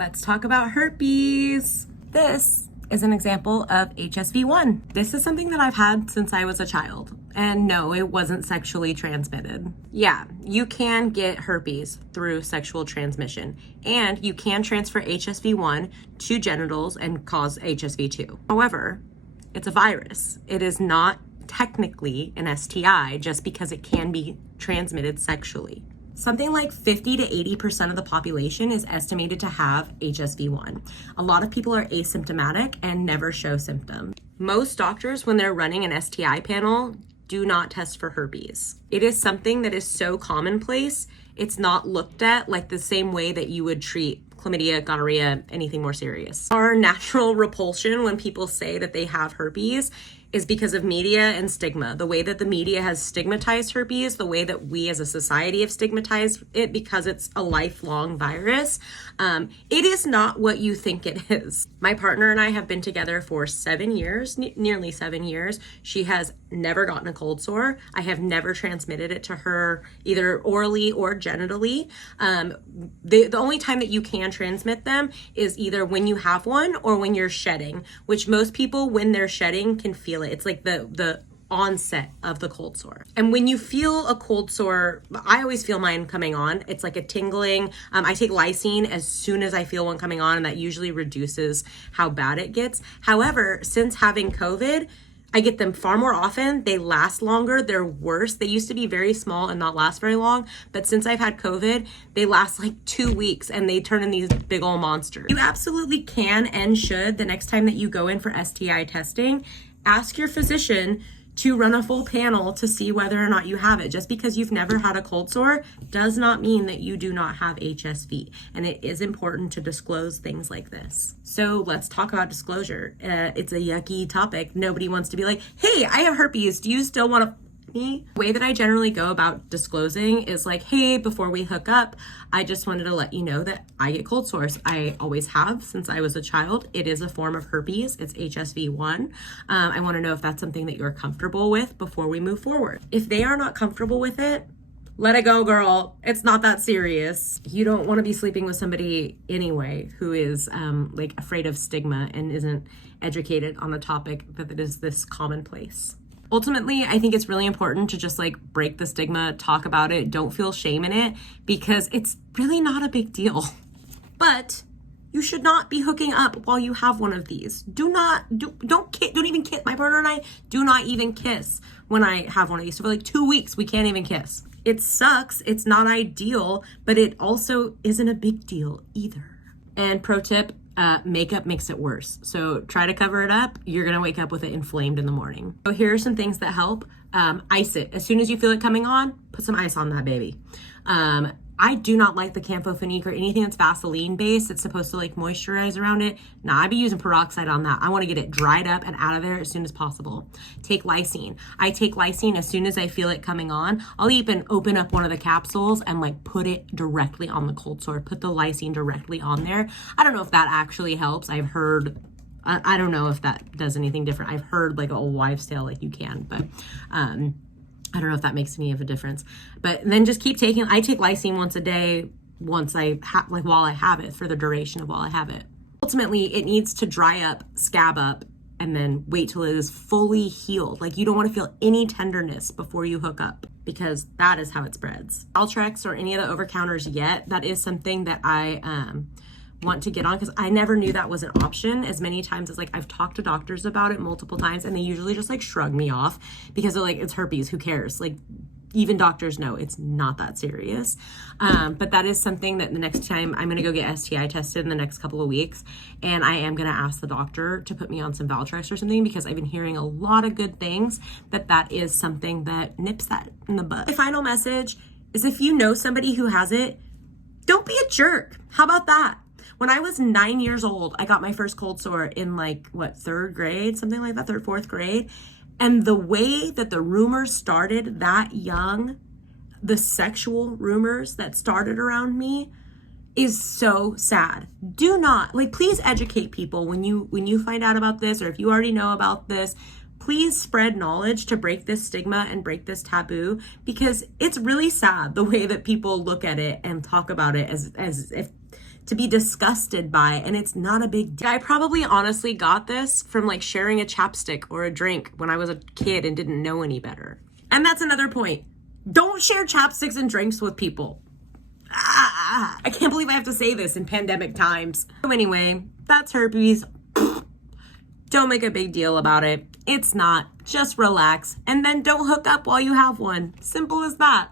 Let's talk about herpes. This is an example of HSV1. This is something that I've had since I was a child. And no, it wasn't sexually transmitted. Yeah, you can get herpes through sexual transmission, and you can transfer HSV1 to genitals and cause HSV2. However, it's a virus. It is not technically an STI just because it can be transmitted sexually. Something like 50 to 80% of the population is estimated to have HSV1. A lot of people are asymptomatic and never show symptoms. Most doctors, when they're running an STI panel, do not test for herpes. It is something that is so commonplace, it's not looked at like the same way that you would treat chlamydia, gonorrhea, anything more serious. Our natural repulsion when people say that they have herpes is because of media and stigma. The way that the media has stigmatized herpes, the way that we as a society have stigmatized it because it's a lifelong virus, it is not what you think it is. My partner and I have been together for 7 years, nearly 7 years. She has never gotten a cold sore. I have never transmitted it to her either orally or genitally. The only time that you can transmit them is either when you have one or when you're shedding, which most people, when they're shedding, can feel it. It's like the onset of the cold sore. And when you feel a cold sore, I always feel mine coming on. It's like a tingling. I take lysine as soon as I feel one coming on, and that usually reduces how bad it gets. However, since having COVID, I get them far more often. They last longer. They're worse. They used to be very small and not last very long. But since I've had COVID, they last like 2 weeks and they turn in these big old monsters. You absolutely can and should, the next time that you go in for STI testing, ask your physician to run a full panel to see whether or not you have it. Just because you've never had a cold sore does not mean that you do not have HSV. And it is important to disclose things like this. So let's talk about disclosure. It's a yucky topic. Nobody wants to be like, hey, I have herpes. Do you still want to me? The way that I generally go about disclosing is like, hey, before we hook up, I just wanted to let you know that I get cold sores. I always have since I was a child. It is a form of herpes. It's HSV1. I want to know if that's something that you're comfortable with before we move forward. If they are not comfortable with it, let it go, girl. It's not that serious. You don't want to be sleeping with somebody anyway who is like afraid of stigma and isn't educated on the topic that it is this commonplace. Ultimately, I think it's really important to just like break the stigma, talk about it, don't feel shame in it, because it's really not a big deal. But you should not be hooking up while you have one of these. Don't even kiss. My partner and I do not even kiss when I have one of these. So for like 2 weeks, we can't even kiss. It sucks. It's not ideal, but it also isn't a big deal either. And pro tip, makeup makes it worse. So try to cover it up. You're going to wake up with it inflamed in the morning. So here are some things that help. Ice it. As soon as you feel it coming on, put some ice on that baby. I do not like the Campho-Phenique or anything that's Vaseline based. It's supposed to like moisturize around it. Nah, I'd be using peroxide on that. I want to get it dried up and out of there as soon as possible. Take lysine. I take lysine as soon as I feel it coming on. I'll even open up one of the capsules and like put it directly on the cold sore. Put the lysine directly on there. I don't know if that actually helps. I've heard, I don't know if that does anything different. I've heard like a old wives' tale like you can, but I don't know if that makes any of a difference. But then just keep taking, I take lysine once a day, while I have it, for the duration of while I have it. Ultimately, it needs to dry up, scab up, and then wait till it is fully healed. Like, you don't want to feel any tenderness before you hook up, because that is how it spreads. Valtrex or any of the over-counters yet, that is something that I want to get on, because I never knew that was an option. As many times as like I've talked to doctors about it multiple times, and they usually just like shrug me off because they're like, it's herpes, who cares? Like, even doctors know it's not that serious. But that is something that the next time I'm gonna go get STI tested in the next couple of weeks, and I am gonna ask the doctor to put me on some Valtrex or something, because I've been hearing a lot of good things that is something that nips that in the bud. My final message is, if you know somebody who has it, don't be a jerk. How about that? When I was 9 years old, I got my first cold sore in like, third grade, something like that, third, fourth grade. And the way that the rumors started that young, the sexual rumors that started around me, is so sad. Do not, please educate people when you find out about this, or if you already know about this. Please spread knowledge to break this stigma and break this taboo, because it's really sad the way that people look at it and talk about it as if to be disgusted by, and it's not a big deal. I probably honestly got this from like sharing a chapstick or a drink when I was a kid and didn't know any better. And that's another point. Don't share chapsticks and drinks with people. I can't believe I have to say this in pandemic times. So anyway, that's herpes. Don't make a big deal about it. It's not. Just relax. And then don't hook up while you have one. Simple as that.